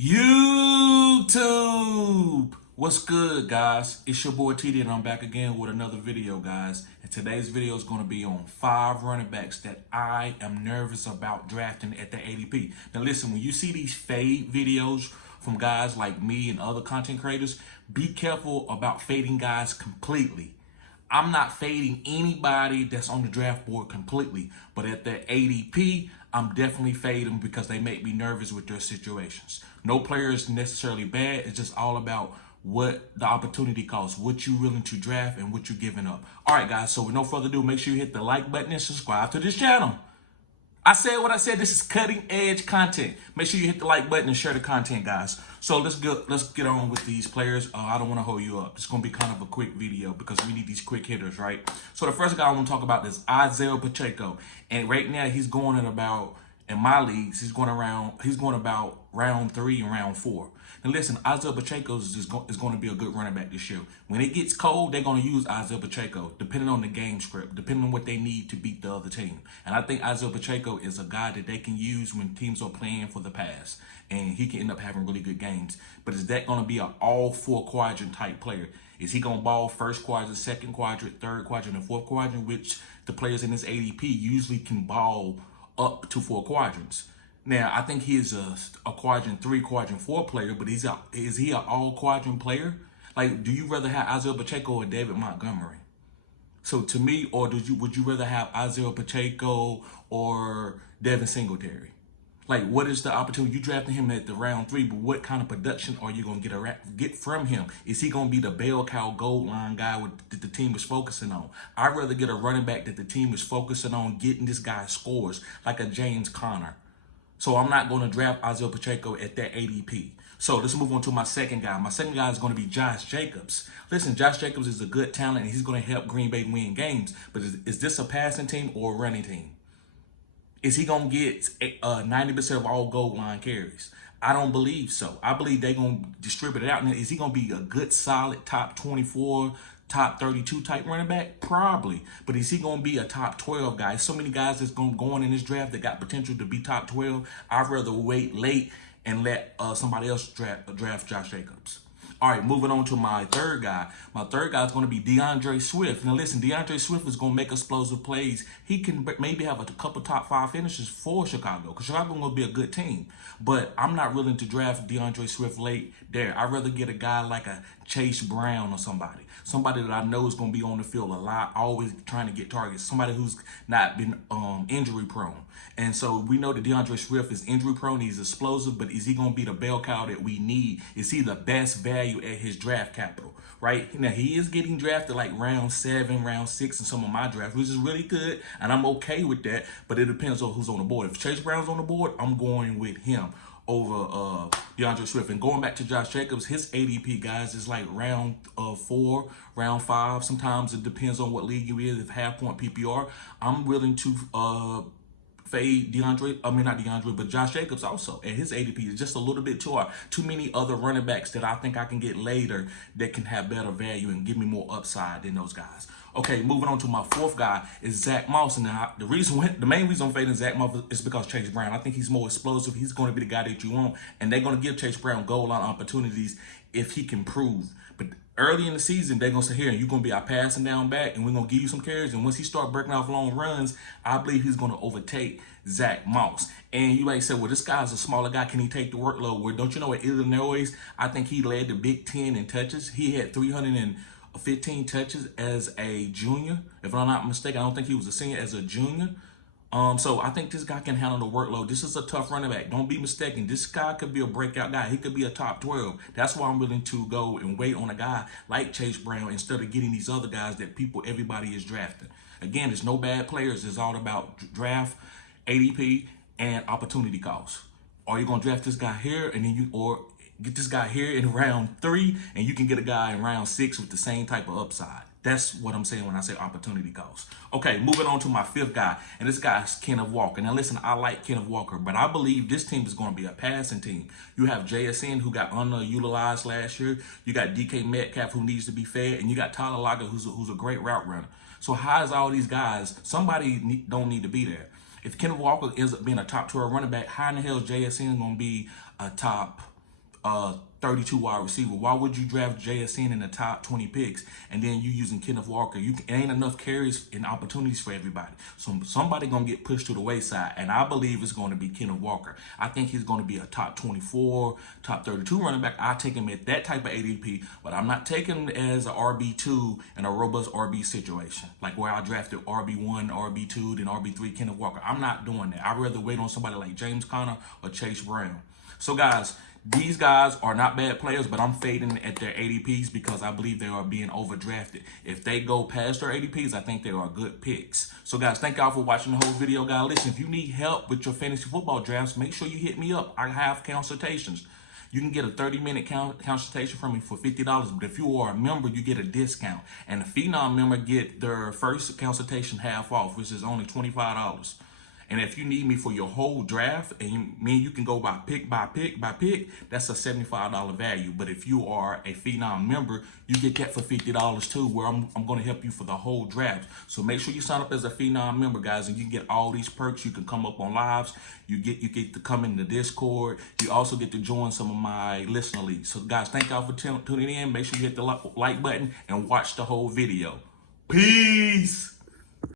YouTube! What's good, guys? It's your boy TD, and I'm back again with another video, guys. And today's video is going to be on 5 running backs that I am nervous about drafting at the ADP. Now, listen, when you see these fade videos from guys like me and other content creators, be careful about fading guys completely. I'm not fading anybody that's on the draft board completely, but at the ADP, I'm definitely fading because they make me nervous with their situations. No player is necessarily bad. It's just all about what the opportunity costs, what you're willing to draft, and what you're giving up. All right, guys, so with no further ado, make sure you hit the like button and subscribe to this channel. I said what I said. This is cutting edge content. Make sure you hit the like button and share the content, guys. So let's get on with these players. I don't want to hold you up. It's gonna be kind of a quick video because we need these quick hitters, right? So the first guy I want to talk about is Zack Pacho, and right now he's going at about, in my leagues, he's going about round 3 and round 4. Now listen, Zack Pacheco is going to be a good running back this year. When it gets cold, they're going to use Zack Pacheco, depending on the game script, depending on what they need to beat the other team. And I think Zack Pacheco is a guy that they can use when teams are playing for the pass, and he can end up having really good games. But is that going to be an all 4 quadrant type player? Is he going to ball first quadrant, second quadrant, third quadrant, and fourth quadrant, which the players in this ADP usually can ball up to 4 quadrants? Now, I think he's a quadrant 3, quadrant 4 player, but is he an all quadrant player? Like, do you rather have Zack Pacheco or David Montgomery? So to me, or would you rather have Zack Pacheco or Devin Singletary? Like, what is the opportunity? You drafting him at the round 3, but what kind of production are you going to get from him? Is he going to be the bell cow goal line guy that the team is focusing on? I'd rather get a running back that the team is focusing on getting this guy scores, like a James Conner. So I'm not going to draft Zack Pacheco at that ADP. So let's move on to my second guy. My second guy is going to be Josh Jacobs. Listen, Josh Jacobs is a good talent, and he's going to help Green Bay win games. But is this a passing team or a running team? Is he going to get 90% of all goal line carries? I don't believe so. I believe they're going to distribute it out. Now, is he going to be a good, solid top 24, top 32 type running back? Probably. But is he going to be a top 12 guy? So many guys that's going to go on in this draft that got potential to be top 12. I'd rather wait late and let somebody else draft Josh Jacobs. All right, moving on to my third guy. My third guy is going to be DeAndre Swift. Now, listen, DeAndre Swift is going to make explosive plays. He can maybe have a couple top 5 finishes for Chicago, because Chicago is going to be a good team. But I'm not willing to draft DeAndre Swift late there. I'd rather get a guy like a Chase Brown or somebody that I know is going to be on the field a lot, always trying to get targets, somebody who's not been injury prone. And so we know that DeAndre Swift is injury prone, he's explosive, but is he going to be the bell cow that we need? Is he the best value at his draft capital, right? Now, he is getting drafted like round 7, round 6 in some of my drafts, which is really good, and I'm okay with that, but it depends on who's on the board. If Chase Brown's on the board, I'm going with him over DeAndre Swift. And going back to Josh Jacobs, his ADP, guys, is like round 4, round 5. Sometimes it depends on what league you is. If half-point PPR, I'm willing to fade Josh Jacobs also at his ADP is just a little bit too hard. Too many other running backs that I think I can get later that can have better value and give me more upside than those guys. Okay, moving on to my fourth guy is Zack Moss. And now the main reason I'm fading Zack Moss is because Chase Brown. I think he's more explosive. He's going to be the guy that you want, and they're going to give Chase Brown goal line opportunities if he can prove. But early in the season, they're going to say, here, you're going to be our passing down back, and we're going to give you some carries. And once he starts breaking off long runs, I believe he's going to overtake Zack Moss. And you might say, well, this guy's a smaller guy. Can he take the workload? Well, don't you know at Illinois, I think he led the Big Ten in touches. He had 315 touches as a junior. If I'm not mistaken, I don't think he was a senior as a junior. So I think this guy can handle the workload. This is a tough running back. Don't be mistaken. This guy could be a breakout guy. He could be a top 12. That's why I'm willing to go and wait on a guy like Chase Brown instead of getting these other guys that everybody is drafting. Again, there's no bad players. It's all about draft, ADP, and opportunity costs. Are you going to draft this guy here and then or get this guy here in round 3 and you can get a guy in round 6 with the same type of upside? That's what I'm saying when I say opportunity cost. Okay, moving on to my fifth guy, and this guy's Kenneth Walker. Now listen, I like Kenneth Walker, but I believe this team is going to be a passing team. You have JSN, who got underutilized last year. You got DK Metcalf, who needs to be fed, and you got Tyler Lockett, who's a great route runner. So how is all these guys? Somebody don't need to be there. If Kenneth Walker ends up being a top 12 running back, how in the hell is JSN going to be a top 32 wide receiver. Why would you draft JSN in the top 20 picks and then you using Kenneth Walker? It ain't enough carries and opportunities for everybody. So somebody gonna get pushed to the wayside, and I believe it's gonna be Kenneth Walker. I think he's gonna be a top 24, top 32 running back. I take him at that type of ADP, but I'm not taking him as a RB2 in a robust RB situation, like where I drafted RB1, RB2, then RB3 Kenneth Walker. I'm not doing that. I'd rather wait on somebody like James Conner or Chase Brown. So guys, these guys are not bad players, but I'm fading at their ADPs because I believe they are being overdrafted. If they go past their ADPs, I think they are good picks. So guys, thank y'all for watching the whole video, guys. Listen, if you need help with your fantasy football drafts, make sure you hit me up. I have consultations. You can get a 30-minute consultation from me for $50, but if you are a member, you get a discount. And the Phenom member get their first consultation half off, which is only $25. And if you need me for your whole draft, and you can go by pick, that's a $75 value. But if you are a Phenom member, you get that for $50 too, where I'm going to help you for the whole draft. So make sure you sign up as a Phenom member, guys, and you get all these perks. You can come up on lives. You get to come in the Discord. You also get to join some of my listener leagues. So guys, thank y'all for tuning in. Make sure you hit the like button and watch the whole video. Peace.